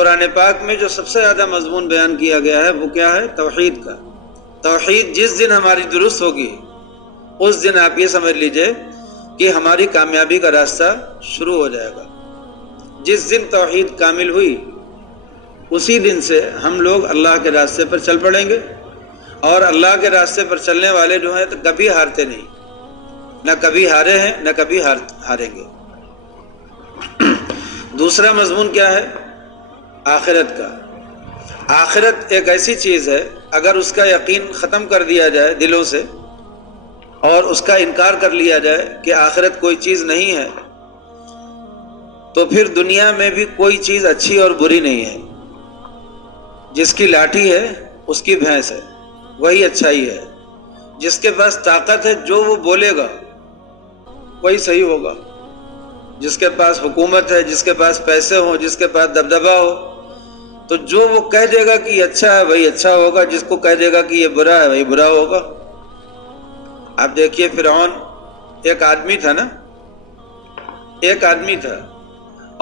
قرآن پاک میں جو سب سے زیادہ مضمون بیان کیا گیا ہے وہ کیا ہے؟ توحید کا۔ توحید جس دن ہماری درست ہوگی اس دن آپ یہ سمجھ لیجئے کہ ہماری کامیابی کا راستہ شروع ہو جائے گا۔ جس دن توحید کامل ہوئی اسی دن سے ہم لوگ اللہ کے راستے پر چل پڑیں گے، اور اللہ کے راستے پر چلنے والے جو ہیں تو کبھی ہارتے نہیں، نہ کبھی ہارے ہیں نہ کبھی ہاریں گے۔ دوسرا مضمون کیا ہے؟ آخرت کا۔ آخرت ایک ایسی چیز ہے اگر اس کا یقین ختم کر دیا جائے دلوں سے اور اس کا انکار کر لیا جائے کہ آخرت کوئی چیز نہیں ہے، تو پھر دنیا میں بھی کوئی چیز اچھی اور بری نہیں ہے۔ جس کی لاٹھی ہے اس کی بھینس ہے، وہی اچھائی ہے۔ جس کے پاس طاقت ہے جو وہ بولے گا وہی صحیح ہوگا۔ جس کے پاس حکومت ہے، جس کے پاس پیسے ہوں، جس کے پاس دبدبہ ہو، تو جو وہ کہہ دے گا کہ یہ اچھا ہے وہی اچھا ہوگا، جس کو کہہ دے گا کہ یہ برا ہے وہی برا ہوگا۔ آپ دیکھیے فرعون ایک آدمی تھا نا، ایک آدمی تھا،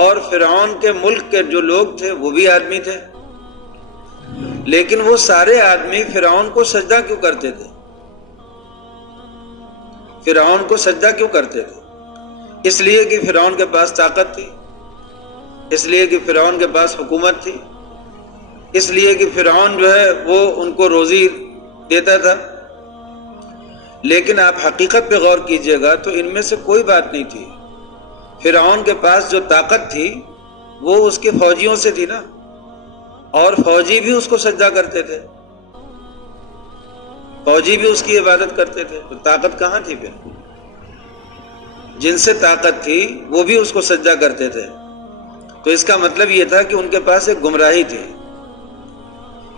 اور فرعون کے ملک کے جو لوگ تھے وہ بھی آدمی تھے، لیکن وہ سارے آدمی فرعون کو سجدہ کیوں کرتے تھے؟ فرعون کو سجدہ کیوں کرتے تھے؟ اس لیے کہ فرعون کے پاس طاقت تھی، اس لیے کہ فرعون کے پاس حکومت تھی، اس لیے کہ فرعون جو ہے وہ ان کو روزی دیتا تھا۔ لیکن آپ حقیقت پہ غور کیجئے گا تو ان میں سے کوئی بات نہیں تھی۔ فرعون کے پاس جو طاقت تھی وہ اس کے فوجیوں سے تھی نا، اور فوجی بھی اس کو سجدہ کرتے تھے، فوجی بھی اس کی عبادت کرتے تھے، تو طاقت کہاں تھی پھر؟ جن سے طاقت تھی وہ بھی اس کو سجدہ کرتے تھے، تو اس کا مطلب یہ تھا کہ ان کے پاس ایک گمراہی تھی۔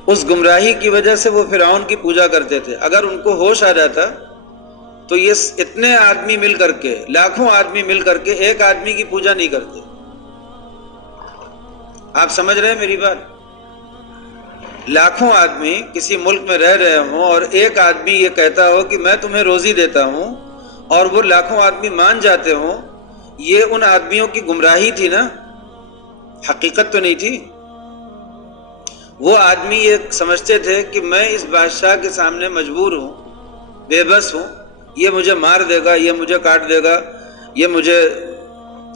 اس گمراہی کی وجہ سے وہ فرعون کی پوجا کرتے تھے۔ اگر ان کو ہوش آ جاتا تو یہ اتنے آدمی مل کر کے، لاکھوں آدمی مل کر کے ایک آدمی کی پوجا نہیں کرتے۔ آپ سمجھ رہے ہیں میری بات؟ لاکھوں آدمی کسی ملک میں رہ رہے ہوں اور ایک آدمی یہ کہتا ہو کہ میں تمہیں روزی دیتا ہوں، اور وہ لاکھوں آدمی مان جاتے ہوں، یہ ان آدمیوں کی گمراہی تھی نا، حقیقت تو نہیں تھی۔ وہ آدمی یہ سمجھتے تھے کہ میں اس بادشاہ کے سامنے مجبور ہوں، بے بس ہوں، یہ مجھے مار دے گا، یہ مجھے کاٹ دے گا، یہ مجھے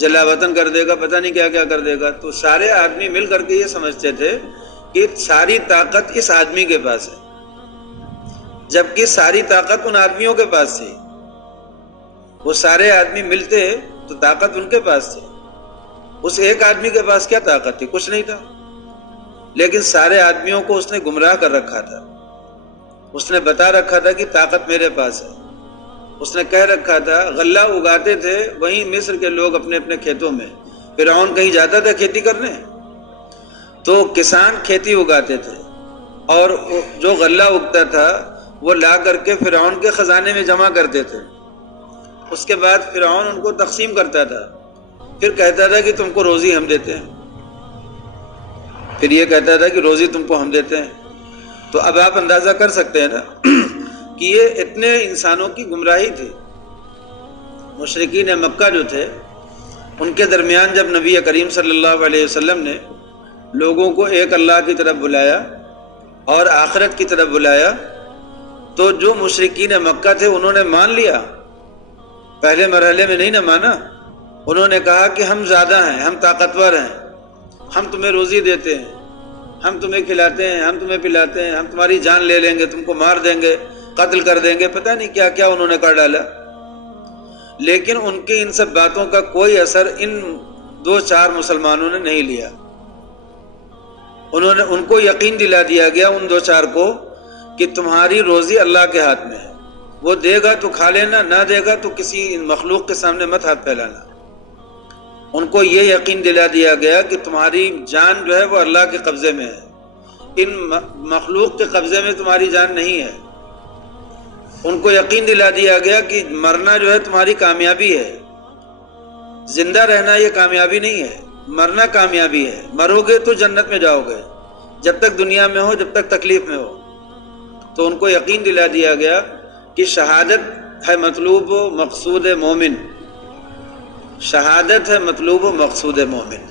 جلا وطن کر دے گا، پتہ نہیں کیا کیا کر دے گا۔ تو سارے آدمی مل کر کے یہ سمجھتے تھے کہ ساری طاقت اس آدمی کے پاس ہے، جبکہ ساری طاقت ان آدمیوں کے پاس تھی۔ وہ سارے آدمی ملتے تو طاقت ان کے پاس تھی، اس ایک آدمی کے پاس کیا طاقت تھی؟ کچھ نہیں تھا، لیکن سارے آدمیوں کو اس نے گمراہ کر رکھا تھا۔ اس نے بتا رکھا تھا کہ طاقت میرے پاس ہے۔ اس نے کہہ رکھا تھا، غلہ اگاتے تھے وہیں مصر کے لوگ اپنے اپنے کھیتوں میں، فرعون کہیں جاتا تھا کھیتی کرنے؟ تو کسان کھیتی اگاتے تھے، اور جو غلہ اگتا تھا وہ لا کر کے فرعون کے خزانے میں جمع کرتے تھے۔ اس کے بعد فرعون ان کو تقسیم کرتا تھا، پھر کہتا تھا کہ تم کو روزی ہم دیتے ہیں، پھر یہ کہتا تھا کہ روزی تم کو ہم دیتے ہیں۔ تو اب آپ اندازہ کر سکتے ہیں نا کہ یہ اتنے انسانوں کی گمراہی تھی۔ مشرکین مکہ جو تھے ان کے درمیان جب نبی کریم صلی اللہ علیہ وسلم نے لوگوں کو ایک اللہ کی طرف بلایا اور آخرت کی طرف بلایا، تو جو مشرکین مکہ تھے انہوں نے مان لیا۔ پہلے مرحلے میں نہیں نہ مانا، انہوں نے کہا کہ ہم زیادہ ہیں، ہم طاقتور ہیں، ہم تمہیں روزی دیتے ہیں، ہم تمہیں کھلاتے ہیں، ہم تمہیں پلاتے ہیں، ہم تمہاری جان لے لیں گے، تم کو مار دیں گے، قتل کر دیں گے، پتہ نہیں کیا کیا انہوں نے کر ڈالا۔ لیکن ان کی ان سب باتوں کا کوئی اثر ان دو چار مسلمانوں نے نہیں لیا۔ ان کو یقین دلا دیا گیا، ان دو چار کو، کہ تمہاری روزی اللہ کے ہاتھ میں ہے، وہ دے گا تو کھا لینا، نہ دے گا تو کسی مخلوق کے سامنے مت ہاتھ پھیلانا۔ ان کو یہ یقین دلا دیا گیا کہ تمہاری جان جو ہے وہ اللہ کے قبضے میں ہے، ان مخلوق کے قبضے میں تمہاری جان نہیں ہے۔ ان کو یقین دلا دیا گیا کہ مرنا جو ہے تمہاری کامیابی ہے، زندہ رہنا یہ کامیابی نہیں ہے، مرنا کامیابی ہے۔ مرو گے تو جنت میں جاؤ گے، جب تک دنیا میں ہو، جب تک تکلیف میں ہو۔ تو ان کو یقین دلا دیا گیا کہ شہادت ہے مطلوب و مقصود مومن، شہادت ہے مطلوب و مقصود مومن۔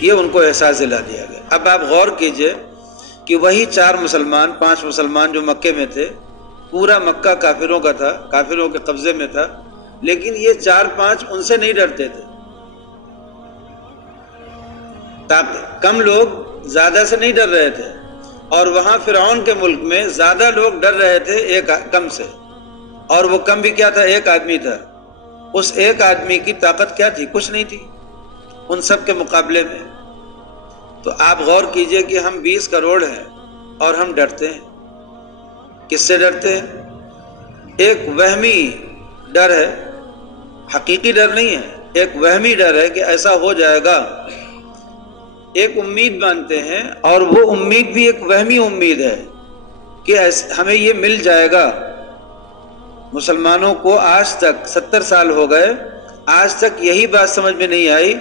یہ ان کو احساس دلا دیا گیا۔ اب آپ غور کیجئے کہ وہی 4 مسلمان 5 مسلمان جو مکے میں تھے، پورا مکہ کافروں کا تھا، کافروں کے قبضے میں تھا، لیکن یہ 4-5 ان سے نہیں ڈرتے تھے۔ کم لوگ زیادہ سے نہیں ڈر رہے تھے، اور وہاں فرعون کے ملک میں زیادہ لوگ ڈر رہے تھے ایک کم سے، اور وہ کم بھی کیا تھا؟ ایک آدمی تھا۔ اس ایک آدمی کی طاقت کیا تھی؟ کچھ نہیں تھی ان سب کے مقابلے میں۔ تو آپ غور کیجئے کہ ہم 20 کروڑ ہیں اور ہم ڈرتے ہیں۔ کس سے ڈرتے ہیں؟ ایک وہمی ڈر ہے، حقیقی ڈر نہیں ہے، ایک وہمی ڈر ہے کہ ایسا ہو جائے گا۔ ایک امید مانتے ہیں، اور وہ امید بھی ایک وہمی امید ہے کہ ہمیں یہ مل جائے گا۔ مسلمانوں کو آج تک 70 سال ہو گئے، آج تک یہی بات سمجھ میں نہیں آئی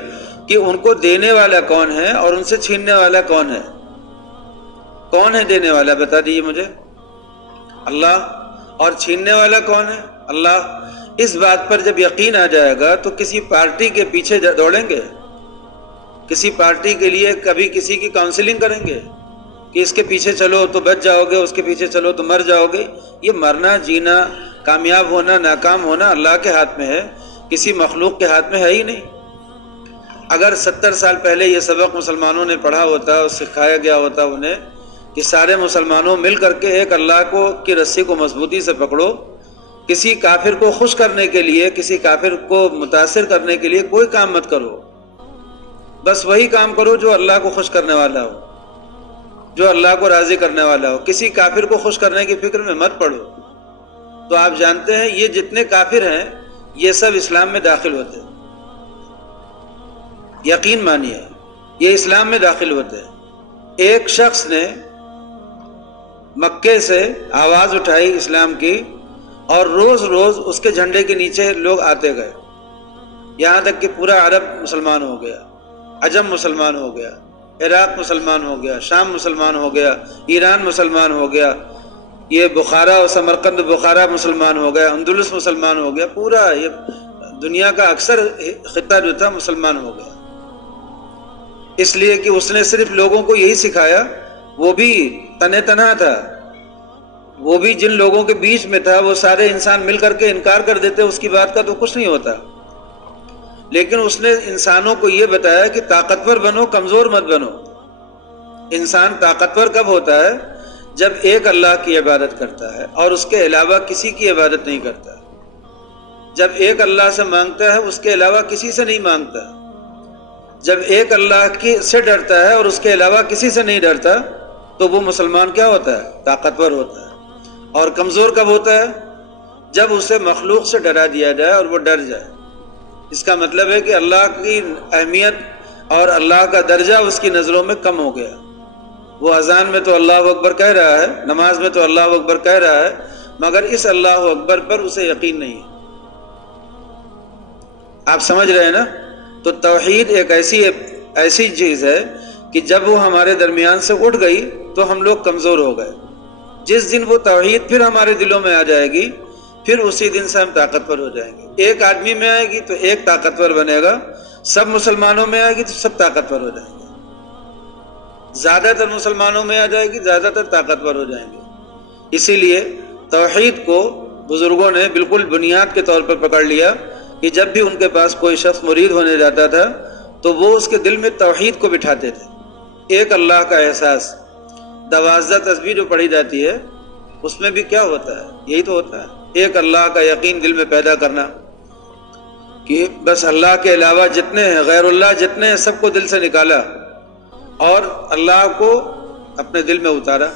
کہ ان کو دینے والا کون ہے اور ان سے چھیننے والا کون ہے۔ کون ہے دینے والا؟ بتا دیجیے مجھے۔ اللہ۔ اور چھیننے والا کون ہے؟ اللہ۔ اس بات پر جب یقین آ جائے گا تو کسی پارٹی کے پیچھے دوڑیں گے؟ کسی پارٹی کے لیے کبھی کسی کی کاؤنسلنگ کریں گے کہ اس کے پیچھے چلو تو بچ جاؤ گے، اس کے پیچھے چلو تو مر جاؤ گے؟ یہ مرنا جینا، کامیاب ہونا ناکام ہونا اللہ کے ہاتھ میں ہے، کسی مخلوق کے ہاتھ میں ہے ہی نہیں۔ اگر 70 سال پہلے یہ سبق مسلمانوں نے پڑھا ہوتا اور سکھایا گیا ہوتا انہیں کہ سارے مسلمانوں مل کر کے ایک اللہ کی رسی کو مضبوطی سے پکڑو، کسی کافر کو خوش کرنے کے لیے، کسی کافر کو متاثر کرنے کے لیے کوئی کام مت کرو، بس وہی کام کرو جو اللہ کو خوش کرنے والا ہو، جو اللہ کو راضی کرنے والا ہو، کسی کافر کو خوش کرنے کی فکر میں مت پڑو۔ تو آپ جانتے ہیں یہ جتنے کافر ہیں یہ سب اسلام میں داخل ہوتے ہیں، یقین مانیے یہ اسلام میں داخل ہوتے ہیں۔ ایک شخص نے مکے سے آواز اٹھائی اسلام کی، اور روز روز اس کے جھنڈے کے نیچے لوگ آتے گئے، یہاں تک کہ پورا عرب مسلمان ہو گیا، عجم مسلمان ہو گیا، عراق مسلمان ہو گیا، شام مسلمان ہو گیا، ایران مسلمان ہو گیا، یہ بخارا اور سمرقند بخارا مسلمان ہو گیا، اندلس مسلمان ہو گیا، پورا یہ دنیا کا اکثر خطہ جو تھا مسلمان ہو گیا۔ اس لیے کہ اس نے صرف لوگوں کو یہی سکھایا، وہ بھی تنہ تنہا تھا، وہ بھی جن لوگوں کے بیچ میں تھا وہ سارے انسان مل کر کے انکار کر دیتے اس کی بات کا تو کچھ نہیں ہوتا، لیکن اس نے انسانوں کو یہ بتایا کہ طاقتور بنو، کمزور مت بنو۔ انسان طاقتور کب ہوتا ہے؟ جب ایک اللہ کی عبادت کرتا ہے اور اس کے علاوہ کسی کی عبادت نہیں کرتا، جب ایک اللہ سے مانگتا ہے اس کے علاوہ کسی سے نہیں مانگتا، جب ایک اللہ سے ڈرتا ہے اور اس کے علاوہ کسی سے نہیں ڈرتا، تو وہ مسلمان کیا ہوتا ہے؟ طاقتور ہوتا ہے۔ اور کمزور کب ہوتا ہے؟ جب اسے مخلوق سے ڈرا دیا جائے اور وہ ڈر جائے۔ اس کا مطلب ہے کہ اللہ کی اہمیت اور اللہ کا درجہ اس کی نظروں میں کم ہو گیا۔ وہ اذان میں تو اللہ اکبر کہہ رہا ہے، نماز میں تو اللہ اکبر کہہ رہا ہے، مگر اس اللہ اکبر پر اسے یقین نہیں ہے۔ آپ سمجھ رہے ہیں نا؟ تو توحید ایک ایسی چیز ہے کہ جب وہ ہمارے درمیان سے اٹھ گئی تو ہم لوگ کمزور ہو گئے۔ جس دن وہ توحید پھر ہمارے دلوں میں آ جائے گی، پھر اسی دن سے ہم طاقتور ہو جائیں گے۔ ایک آدمی میں آئے گی تو ایک طاقتور بنے گا، سب مسلمانوں میں آئے گی تو سب طاقتور ہو جائیں گے، زیادہ تر مسلمانوں میں آ جائے گی زیادہ تر طاقتور ہو جائیں گے۔ اسی لیے توحید کو بزرگوں نے بالکل بنیاد کے طور پر پکڑ لیا کہ جب بھی ان کے پاس کوئی شخص مرید ہونے جاتا تھا تو وہ اس کے دل میں توحید کو بٹھاتے تھے، ایک اللہ کا احساس۔ 12 تسبیح جو پڑھی جاتی ہے اس میں بھی کیا ہوتا ہے؟ یہی تو ہوتا ہے، ایک اللہ کا یقین دل میں پیدا کرنا کہ بس اللہ کے علاوہ جتنے ہیں، غیر اللہ جتنے ہیں، سب کو دل سے نکالا اور اللہ کو اپنے دل میں اتارا،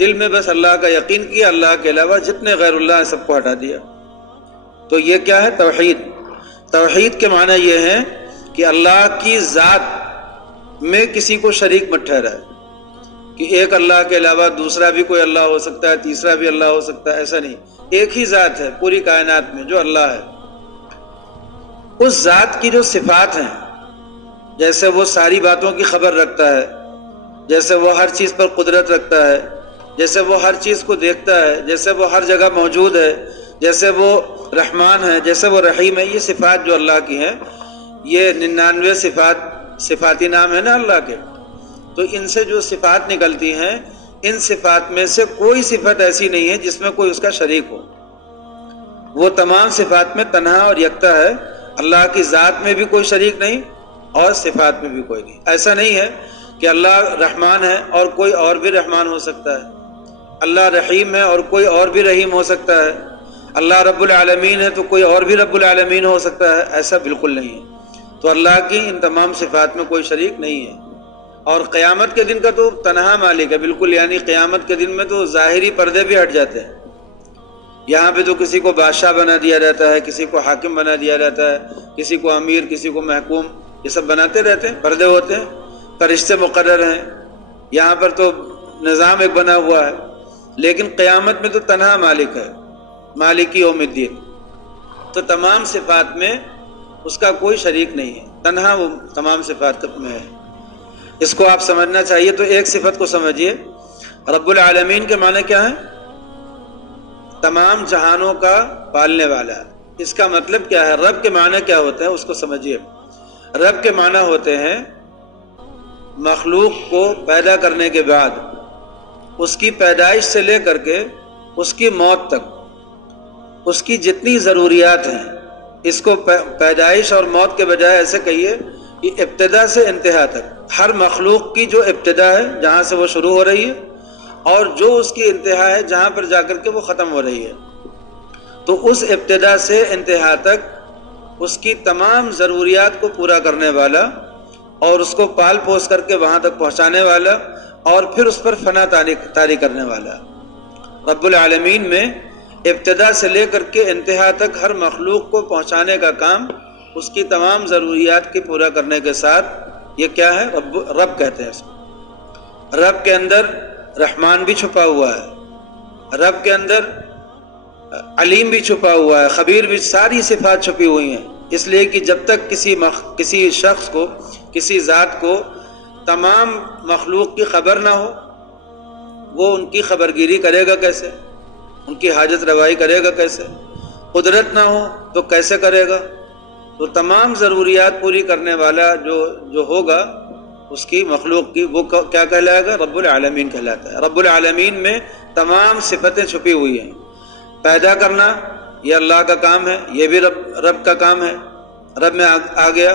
دل میں بس اللہ کا یقین کیا، اللہ کے علاوہ جتنے غیر اللہ ہیں سب کو ہٹا دیا۔ تو یہ کیا ہے؟ توحید۔ توحید کے معنی یہ ہے کہ اللہ کی ذات میں کسی کو شریک مت ٹھہرائے، کہ ایک اللہ کے علاوہ دوسرا بھی کوئی اللہ ہو سکتا ہے، تیسرا بھی اللہ ہو سکتا ہے، ایسا نہیں۔ ایک ہی ذات ہے پوری کائنات میں جو اللہ ہے۔ اس ذات کی جو صفات ہیں، جیسے وہ ساری باتوں کی خبر رکھتا ہے، جیسے وہ ہر چیز پر قدرت رکھتا ہے، جیسے وہ ہر چیز کو دیکھتا ہے، جیسے وہ ہر جگہ موجود ہے، جیسے وہ رحمان ہے، جیسے وہ رحیم ہے، یہ صفات جو اللہ کی ہیں، یہ 99 صفات صفاتی نام ہے نا اللہ کے، تو ان سے جو صفات نکلتی ہیں، ان صفات میں سے کوئی صفت ایسی نہیں ہے جس میں کوئی اس کا شریک ہو۔ وہ تمام صفات میں تنہا اور یکتا ہے۔ اللہ کی ذات میں بھی کوئی شریک نہیں اور صفات میں بھی کوئی نہیں۔ ایسا نہیں ہے کہ اللہ رحمان ہے اور کوئی اور بھی رحمان ہو سکتا ہے، اللہ رحیم ہے اور کوئی اور بھی رحیم ہو سکتا ہے، اللہ رب العالمین ہے تو کوئی اور بھی رب العالمین ہو سکتا ہے، ایسا بالکل نہیں ہے۔ تو اللہ کی ان تمام صفات میں کوئی شریک نہیں ہے۔ اور قیامت کے دن کا تو تنہا مالک ہے بالکل، یعنی قیامت کے دن میں تو ظاہری پردے بھی ہٹ جاتے ہیں۔ یہاں پہ تو کسی کو بادشاہ بنا دیا جاتا ہے، کسی کو حاکم بنا دیا جاتا ہے، کسی کو امیر، کسی کو محکوم، یہ سب بناتے رہتے ہیں، پردے ہوتے ہیں، فرشتے مقرر ہیں، یہاں پر تو نظام ایک بنا ہوا ہے۔ لیکن قیامت میں تو تنہا مالک ہے، مالک یوم الدین، تو تمام صفات میں اس کا کوئی شریک نہیں ہے، تنہا وہ تمام صفات میں ہے۔ اس کو آپ سمجھنا چاہیے۔ تو ایک صفت کو سمجھیے، رب العالمین کے معنی کیا ہے؟ تمام جہانوں کا پالنے والا۔ اس کا مطلب کیا ہے؟ رب کے معنی کیا ہوتا ہے اس کو سمجھیے۔ رب کے معنی ہوتے ہیں مخلوق کو پیدا کرنے کے بعد اس کی پیدائش سے لے کر کے اس کی موت تک اس کی جتنی ضروریات ہیں، اس کو پیدائش اور موت کے بجائے ایسے کہیے کہ ابتدا سے انتہا تک ہر مخلوق کی جو ابتدا ہے جہاں سے وہ شروع ہو رہی ہے اور جو اس کی انتہا ہے جہاں پر جا کر کے وہ ختم ہو رہی ہے، تو اس ابتدا سے انتہا تک اس کی تمام ضروریات کو پورا کرنے والا اور اس کو پال پوس کر کے وہاں تک پہنچانے والا اور پھر اس پر فنا طاری کرنے والا رب العالمین میں ابتدا سے لے کر کے انتہا تک ہر مخلوق کو پہنچانے کا کام، اس کی تمام ضروریات کی پورا کرنے کے ساتھ، یہ کیا ہے؟ رب کہتے ہیں اس کو۔ رب کے اندر رحمان بھی چھپا ہوا ہے، رب کے اندر علیم بھی چھپا ہوا ہے، خبیر بھی، ساری صفات چھپی ہوئی ہیں۔ اس لیے کہ جب تک کسی شخص کو، کسی ذات کو تمام مخلوق کی خبر نہ ہو، وہ ان کی خبرگیری کرے گا کیسے؟ ان کی حاجت روائی کرے گا کیسے؟ قدرت نہ ہو تو کیسے کرے گا؟ تو تمام ضروریات پوری کرنے والا جو ہوگا اس کی مخلوق کی، وہ کیا کہلائے گا؟ رب العالمین کہلاتا ہے۔ رب العالمین میں تمام صفتیں چھپی ہوئی ہیں۔ پیدا کرنا یہ اللہ کا کام ہے، یہ بھی رب کا کام ہے، رب میں آ گیا۔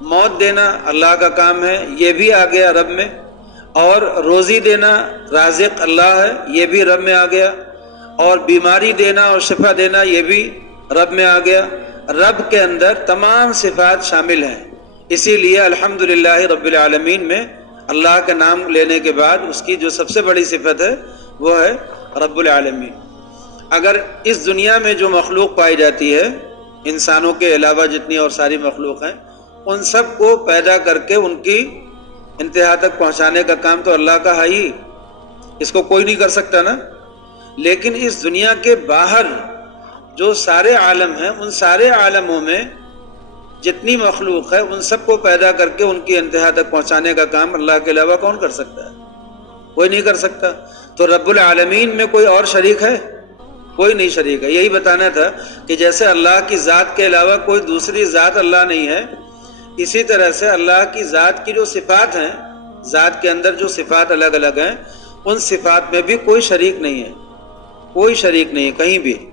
موت دینا اللہ کا کام ہے، یہ بھی آ گیا رب میں۔ اور روزی دینا رازق اللہ ہے، یہ بھی رب میں آ گیا۔ اور بیماری دینا اور شفا دینا یہ بھی رب میں آ گیا۔ رب کے اندر تمام صفات شامل ہیں۔ اسی لیے الحمدللہ رب العالمین میں اللہ کا نام لینے کے بعد اس کی جو سب سے بڑی صفت ہے وہ ہے رب العالمین۔ اگر اس دنیا میں جو مخلوق پائی جاتی ہے، انسانوں کے علاوہ جتنی اور ساری مخلوق ہیں، ان سب کو پیدا کر کے ان کی انتہا تک پہنچانے کا کام تو اللہ کا ہے ہی، اس کو کوئی نہیں کر سکتا نا۔ لیکن اس دنیا کے باہر جو سارے عالم ہیں، ان سارے عالموں میں جتنی مخلوق ہے ان سب کو پیدا کر کے ان کی انتہا تک پہنچانے کا کام اللہ کے علاوہ کون کر سکتا ہے؟ کوئی نہیں کر سکتا۔ تو رب العالمین میں کوئی اور شریک ہے؟ کوئی نہیں شریک ہے۔ یہی بتانا تھا کہ جیسے اللہ کی ذات کے علاوہ کوئی دوسری ذات اللہ نہیں ہے، اسی طرح سے اللہ کی ذات کی جو صفات ہیں، ذات کے اندر جو صفات الگ الگ ہیں، ان صفات میں بھی کوئی شریک نہیں ہے، کوئی شریک نہیں ہے کہیں بھی۔